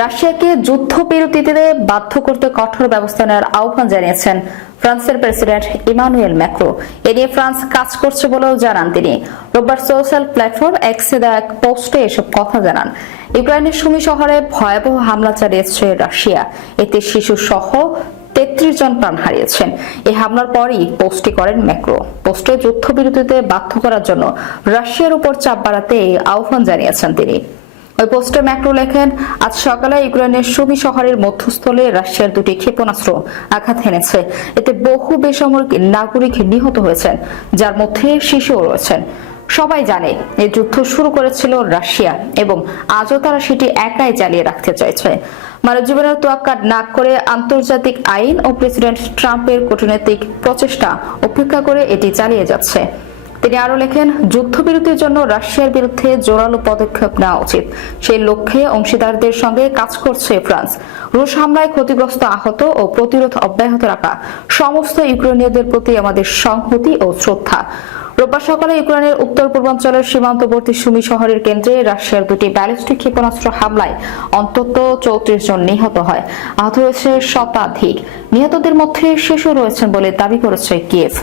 রাশিয়াকে যুদ্ধবিরতিতে বাধ্য করতে কঠোর ব্যবস্থা নেওয়ার আহ্বান জানিয়েছেন ফ্রান্সের প্রেসিডেন্ট ইমানুয়েল ম্যাক্রো। এ নিয়ে ফ্রান্স কাজ করছে বলেও জানান তিনি। রোববার সোশ্যাল প্ল্যাটফর্ম এক্সে দেওয়া এক পোস্টে এসব কথা জানান। ইউক্রেনের সুমি শহরে ভয়াবহ হামলা চালিয়েছে রাশিয়া। এতে শিশু সহ তেত্রিশ জন প্রাণ হারিয়েছেন। এই হামলার পরই পোস্টটি করেন ম্যাক্রো। পোস্টে যুদ্ধবিরতিতে বাধ্য করার জন্য রাশিয়ার উপর চাপ বাড়াতে আহ্বান জানিয়েছেন তিনি। ওই পোস্টে ম্যাক্রো লেখেন, আজ সকালে ইউক্রেনের সুমি শহরের মধ্যস্থলে রাশিয়ার দুটি ক্ষেপণাস্ত্র আঘাত হেনেছে। এতে বহু বেসামরিক নাগরিক নিহত হয়েছেন, যার মধ্যে শিশুও রয়েছেন। সবাই জানে, এই যুদ্ধ শুরু করেছিল রাশিয়া এবং আজও তারা সেটি একাই চালিয়ে রাখতে চাইছে। মানব জীবনের তোয়াক্কা না করে আন্তর্জাতিক আইন ও প্রেসিডেন্ট ট্রাম্পের কূটনৈতিক প্রচেষ্টা উপেক্ষা করে এটি চালিয়ে যাচ্ছে। তিনি আরও লেখেন, যুদ্ধবিরতির জন্য রাশিয়ার বিরুদ্ধে জোরালো পদক্ষেপ নেওয়া উচিত। সেই লক্ষ্যে অংশীদারদের সঙ্গে কাজ করছে ফ্রান্স। রুশ হামলায় ক্ষতিগ্রস্ত আহত ও প্রতিরোধ অব্যাহত রাখা। সমস্ত ইউক্রেনীয়দের প্রতি আমাদের সংহতি ও শ্রদ্ধা। রোববার সকালে ইউক্রেনের উত্তর পূর্বাঞ্চলের সীমান্তবর্তী সুমি শহরের কেন্দ্রে রাশিয়ার দুটি ব্যালিস্টিক ক্ষেপণাস্ত্র হামলায় অন্তত চৌত্রিশ জন নিহত হয়। আহত হয়েছে শতাধিক। নিহতদের মধ্যে শিশু রয়েছেন বলে দাবি করেছে কিয়েভ।